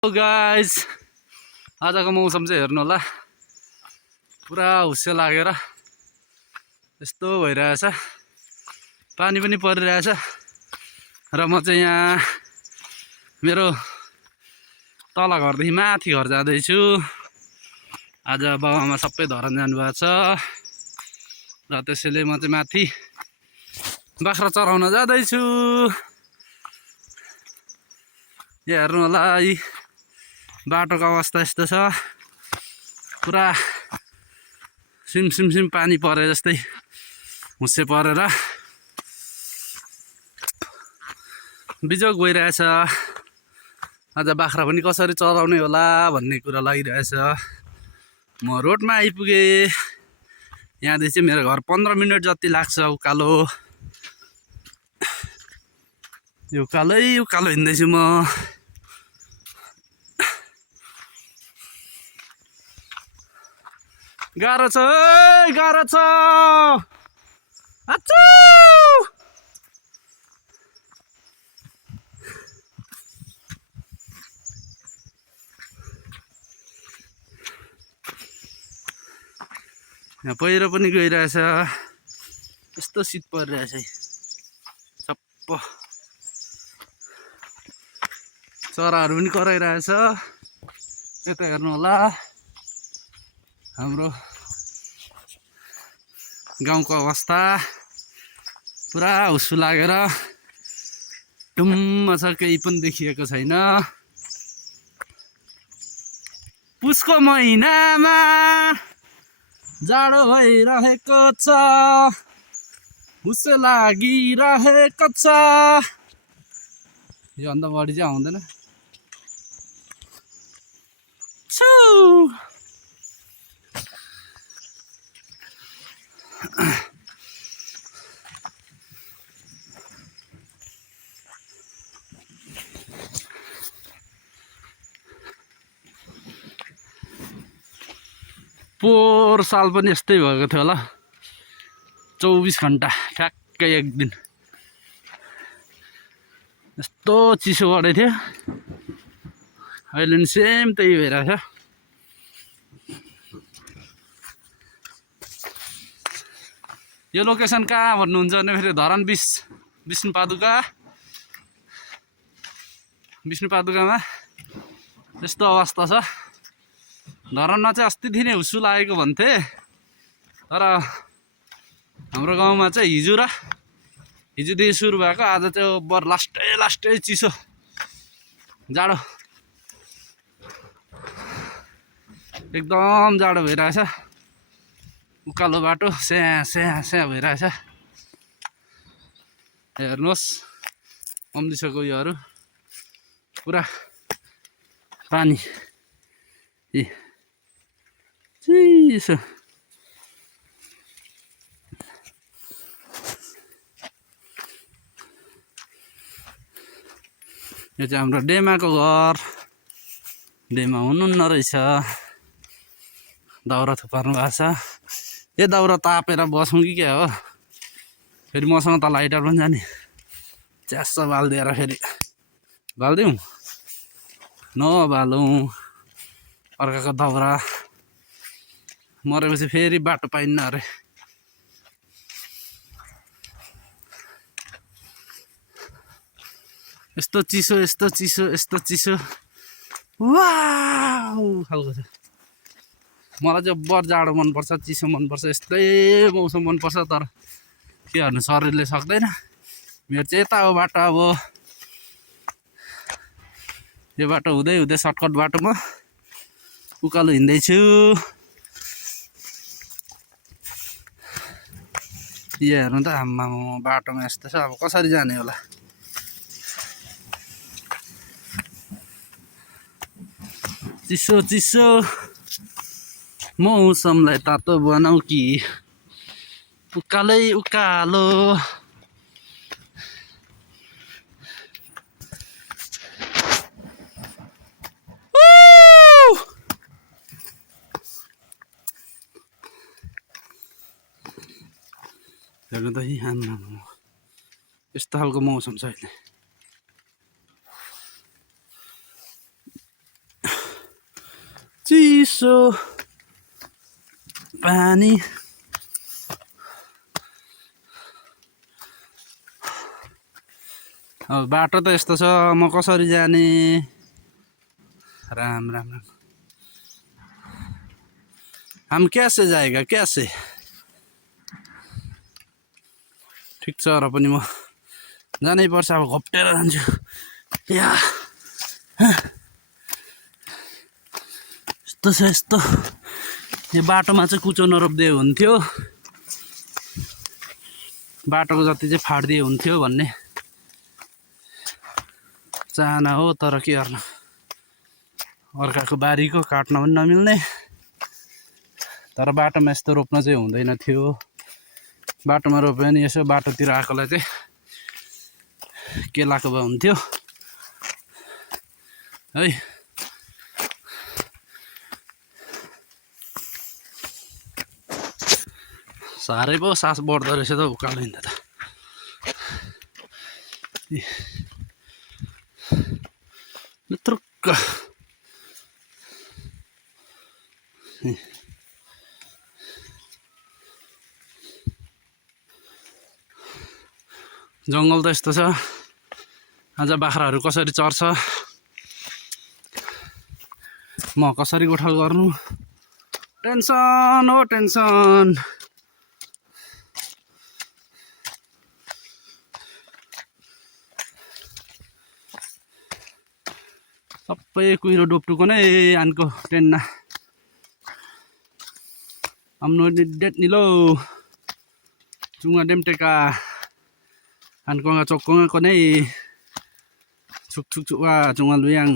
Hello guys, आजको मौसम चाहिँ हेर्नु होला। पुरा हुस्से लागेर यस्तो भइरहेछ, पानी पनि परिरहेछ र म चाहिँ यहाँ मेरो तल घरदेखि माथि घर जाँदैछु। आज बाबाआमा सबै धरान जानुभएको छ र त्यसैले म चाहिँ माथि बाख्रा चराउन जाँदैछु। यहाँ हेर्नु होला, बाटोको अवस्था यस्तो छ, पुरा सिम पानी परे जस्तै हुस्से परेर बिजोग गइरहेछ। आज बाख्रा पनि कसरी चराउने होला भन्ने कुरा लागिरहेछ। म रोडमा आइपुगेँ। यहाँदेखि चाहिँ मेरो घर 15 मिनट जति लाग्छ। उकालो यो उकालो हिँड्दैछु म। गाह्रो छ, गाह्रो छ। आच्छू! यहाँ पहिरो पनि गइरहेछ, यस्तो शीत परिरहेछ है। सप्प चराहरू पनि कराइरहेछ। यता हेर्नु होला, हाम्रो गाउँको अवस्था पुरा हुस्सु लागेर टुम्म छ, केही पनि देखिएको छैन। पुसको महिनामा जाडो भइरहेको छ, हुस्से लागिरहेको छ। यो भन्दा बढी चाहिँ आउँदैन। पोहोर साल पनि यस्तै भएको थियो होला। 24 घन्टा ठ्याक्कै एक दिन यस्तो चिसो बढेको थियो। अहिले नि सेम त्यही भइरहेछ। यो लोकेसन कहाँ भन्नुहुन्छ भने फेरि धरान विष्णुपादुकामा यस्तो अवस्था छ। धरानमा चाहिँ अस्तिदेखि नै हुस्सु लागेको भन्थे, तर हाम्रो गाउँमा चाहिँ हिजोदेखि सुरु भएको, आज चाहिँ बर लास्टै चिसो जाडो, एकदम जाडो भइरहेछ। उकालो बाटो स्या भइरहेछ। हेर्नुहोस्, अम्लिसोको योहरू पुरा पानी चिसो। यो चाहिँ हाम्रो डेमाको घर। डेमा हुनुहुन्न रहेछ, दाउरा थुपार्नु भएको छ। यो दाउरा तापेर बसौँ कि क्या हो। फेरि मसँग त लाइटर पनि जाने, च्यास्स बालिदिएर फेरि बालिदिउँ नबालौँ। अर्काको दाउरा मरेपछि फेरि बाटो पाइन्न अरे। यस्तो चिसो वाउ खालको छ। मलाई चाहिँ बर जाडो मनपर्छ, चिसो मनपर्छ, यस्तै मौसम मनपर्छ। तर के गर्नु, शरीरले सक्दैन। मेरो चाहिँ यता हो बाटो। अब यो बाटो हुँदै सर्टकट बाटोमा उकालो हिँड्दैछु। यो हेर्नु त, आम्मामा बाटोमा यस्तो छ। अब कसरी जाने होला। चिसो मौसमलाई तातो बनाऊ कि उकालो। हेर्नु त, आम्मामा यस्तो खालको मौसम छ अहिले। चिसो पानी अब बाटो त यस्तो छ म कसरी जाने राम राम राम हम कैसे जाएगा कैसे ठिक छ र पनि म जानै पर्छ अब घप्टेर जान्छु या यस्तो छ यस्तो यो बाटोमा चाहिँ कुचो नरोप्दिए हुन्थ्यो बाटोको जति चाहिँ फाड्दिए हुन्थ्यो भन्ने चाहना हो तर के गर्न अर्काको बारीको काट्न पनि नमिल्ने तर बाटोमा यस्तो रोप्न चाहिँ हुँदैन थियो बाटोमा रोप्यो भने यसो बाटोतिर आएकोलाई चाहिँ केलाको भए हुन्थ्यो है साह्रै पो सास बढ्दो रहेछ त उकालो हिँड्दा त त्रुक्क जङ्गल त यस्तो छ आज बाख्राहरू कसरी चर्छ म कसरी गोठाल गर्नु टेन्सन हो टेन्सन सबै कुहिरो डोप्टुको नै आनको टेन्ना आम्नो डेट निलो चुङ्गा डेमटेका आनकोङा चोक्कोङा को नै छुक छुक छुवा चुङ्गा लुयाङ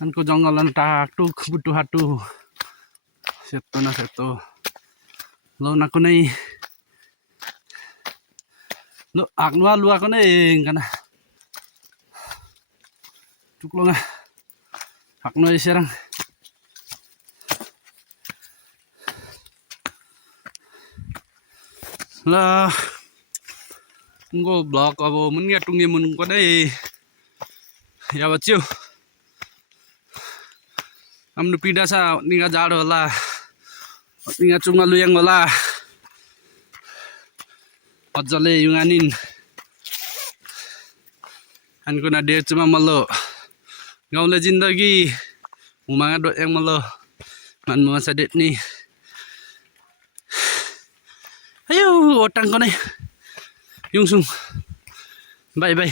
आनको जङ्गल टाकटुक बुट्टु हाटु सेतो न सेतो लौनाको नै लो आक्नुवा लुवाको नै engkana tuklonga hakno iserang la ngo blog अब मुन्या टुङ्गे मुनको नै या बच्चो हाम्रो पिडा छ निगा जाडो होला निगा चुङ्गा लुयाङ होला अझले युगानिन अनको ना डेचमा मल्लो गाउँले जिन्दगी उमागा डो एक मल्लो मान्मुवा छ डेट्नी अयो ओटाङको नै युङसुङ बाई बाई